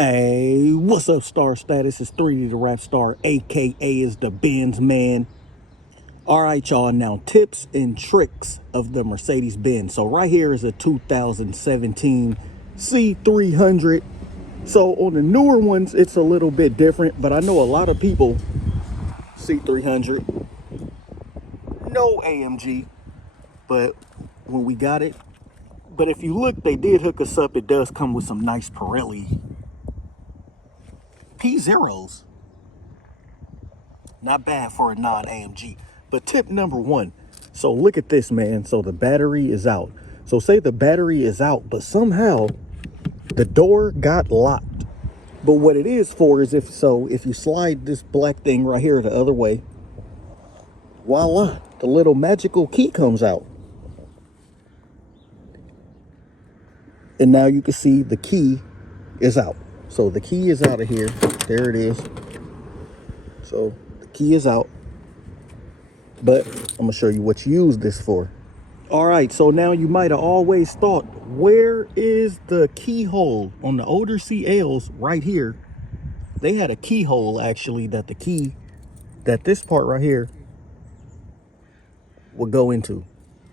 Hey, what's up, Star Status? It's 3D the Rap Star, aka is the Benz Man. All right, y'all. Now, tips and tricks of the Mercedes Benz. So right here is a 2017 C300. So on the newer ones, it's a little bit different, but I know a lot of people C300, no AMG, but when we got it, but if you look, they did hook us up. It does come with some nice Pirelli P0s. Not bad for a non-AMG. But tip number one. So look at this, man. So the battery is out. So say the battery is out, but somehow the door got locked. But what it is for is if you slide this black thing right here the other way, voila, the little magical key comes out. And now you can see the key is out. So the key is out of here. There it is. So the key is out. But I'm gonna show you what you use this for. All right, so now you might have always thought, where is the keyhole? On the older CLs right here, they had a keyhole actually that this part right here would go into.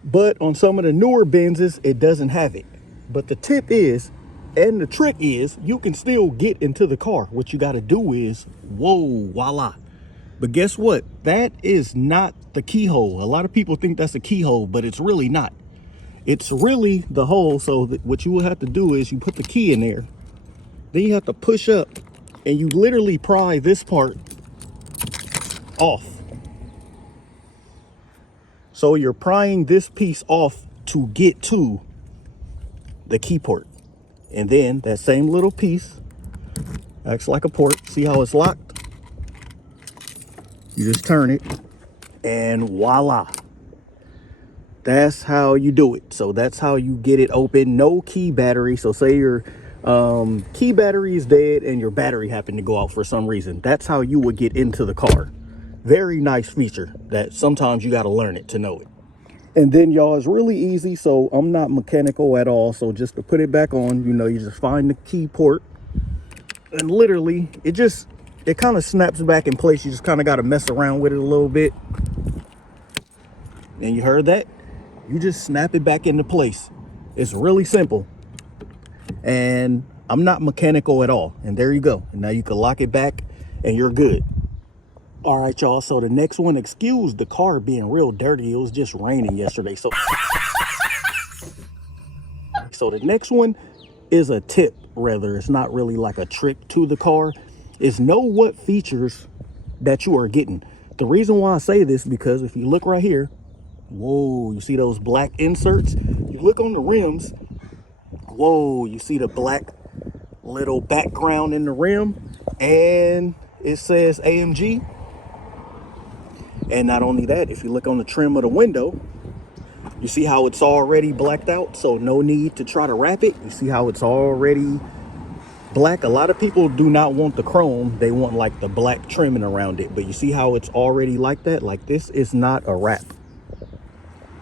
But on some of the newer Benzes, it doesn't have it. But the tip is, and the trick is, you can still get into the car. What you gotta do is, whoa, voila. But guess what? That is not the keyhole. A lot of people think that's a keyhole, but it's really not. It's really the hole. So what you will have to do is you put the key in there. Then you have to push up and you literally pry this part off. So you're prying this piece off to get to the key port. And then that same little piece acts like a port. See how it's locked? You just turn it and voila. That's how you do it. So that's how you get it open. No key battery. So say your key battery is dead and your battery happened to go out for some reason. That's how you would get into the car. Very nice feature that sometimes you got to learn it to know it. And then, y'all, it's really easy. So I'm not mechanical at all. So just to put it back on, you just find the key port and literally it kind of snaps back in place. You just kind of got to mess around with it a little bit. And you heard that? You just snap it back into place. It's really simple. And I'm not mechanical at all. And there you go. And now you can lock it back and you're good. All right, y'all. So the next one, excuse the car being real dirty. It was just raining yesterday. So the next one is a tip, rather. It's not really like a trick to the car. Is know what features that you are getting. The reason why I say this, because if you look right here, whoa, you see those black inserts? You look on the rims, whoa, you see the black little background in the rim, and it says AMG. And not only that, if you look on the trim of the window, you see how it's already blacked out, so no need to try to wrap it. You see how it's already black. A lot of people do not want the chrome. They want like the black trimming around it. But you see how it's already like that? Like, this is not a wrap.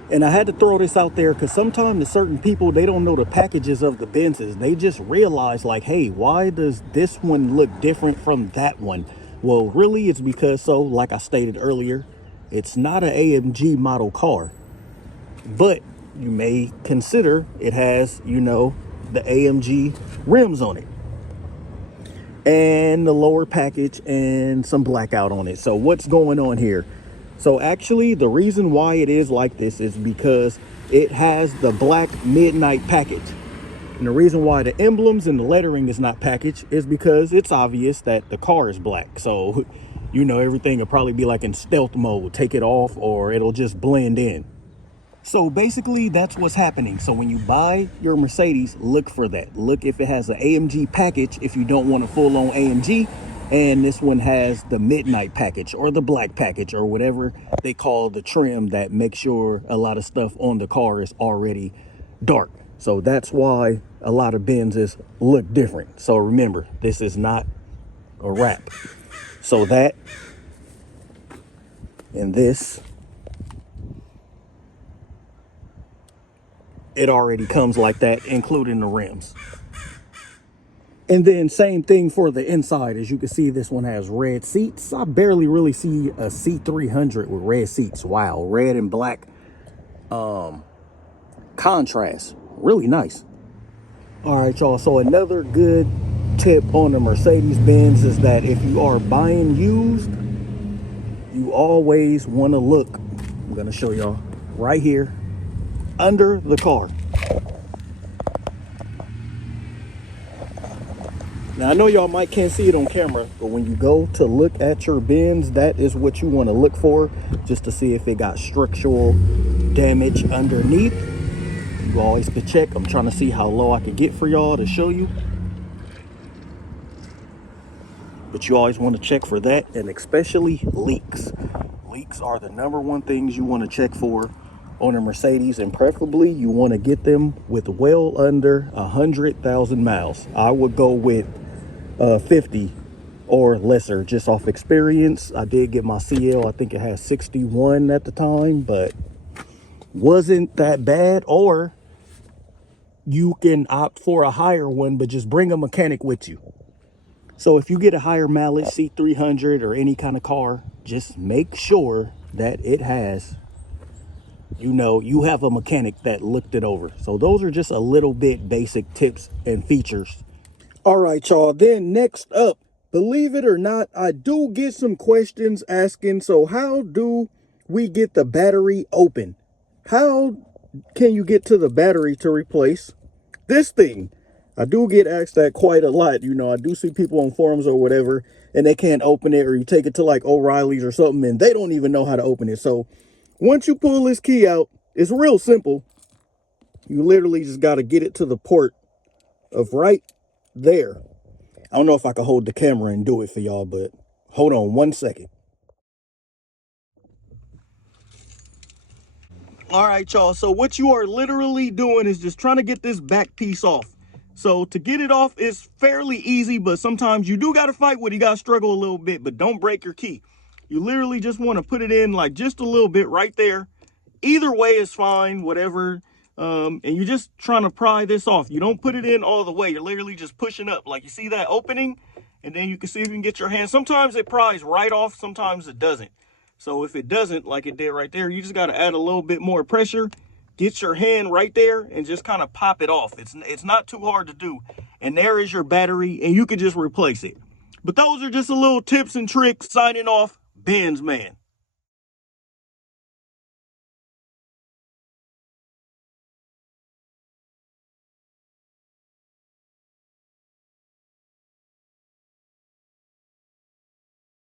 And I had to throw this out there because sometimes certain people, they don't know the packages of the Benzes. They just realize like, hey, why does this one look different from that one? Well, really, it's because, like I stated earlier, it's not an AMG model car. But you may consider it has, the AMG rims on it. And the lower package and some blackout on it. So what's going on here? So actually, the reason why it is like this is because it has the black midnight package. And the reason why the emblems and the lettering is not packaged is because it's obvious that the car is black. So, everything will probably be like in stealth mode. Take it off or it'll just blend in. So basically, that's what's happening. So when you buy your Mercedes, look for that. Look if it has an AMG package, if you don't want a full-on AMG. And this one has the midnight package or the black package or whatever they call the trim that makes sure a lot of stuff on the car is already dark. So that's why a lot of Benzes look different. So remember, this is not a wrap. So that and this, it already comes like that, including the rims. And then same thing for the inside. As you can see, this one has red seats. I barely really see a C300 with red seats. Wow, red and black contrast. Really nice. All right, y'all. So another good tip on the Mercedes Benz is that if you are buying used, you always want to look. I'm going to show y'all right here under the car. Now, I know y'all can't see it on camera, but when you go to look at your Benz, that is what you want to look for, just to see if it got structural damage underneath. You always could check. I'm trying to see how low I could get for y'all to show you. But you always want to check for that, and especially leaks. Leaks are the #1 things you want to check for on a Mercedes, and preferably you want to get them with well under 100,000 miles. I would go with 50 or lesser, just off experience. I did get my CL, I think it had 61 at the time, but wasn't that bad. Or you can opt for a higher one, but just bring a mechanic with you. So if you get a higher mileage C300 or any kind of car, just make sure that it has, you have a mechanic that looked it over. So those are just a little bit basic tips and features. All right, y'all. Then next up, believe it or not, I do get some questions asking, so how do we get the battery open? How can you get to the battery to replace this thing? I do get asked that quite a lot. I do see people on forums or whatever, and they can't open it, or you take it to like O'Reilly's or something, and they don't even know how to open it. So once you pull this key out, it's real simple. You literally just got to get it to the port of right there. I don't know if I can hold the camera and do it for y'all, but hold on 1 second. All right, y'all. So what you are literally doing is just trying to get this back piece off. So to get it off is fairly easy, but sometimes you do got to fight with it. You got to struggle a little bit, but don't break your key. You literally just want to put it in like just a little bit right there. Either way is fine, whatever. And you're just trying to pry this off. You don't put it in all the way. You're literally just pushing up. Like, you see that opening? And then you can see if you can get your hand. Sometimes it pries right off. Sometimes it doesn't. So if it doesn't, like it did right there, you just got to add a little bit more pressure. Get your hand right there and just kind of pop it off. It's not too hard to do. And there is your battery, and you can just replace it. But those are just a little tips and tricks. Signing off, Benz Man.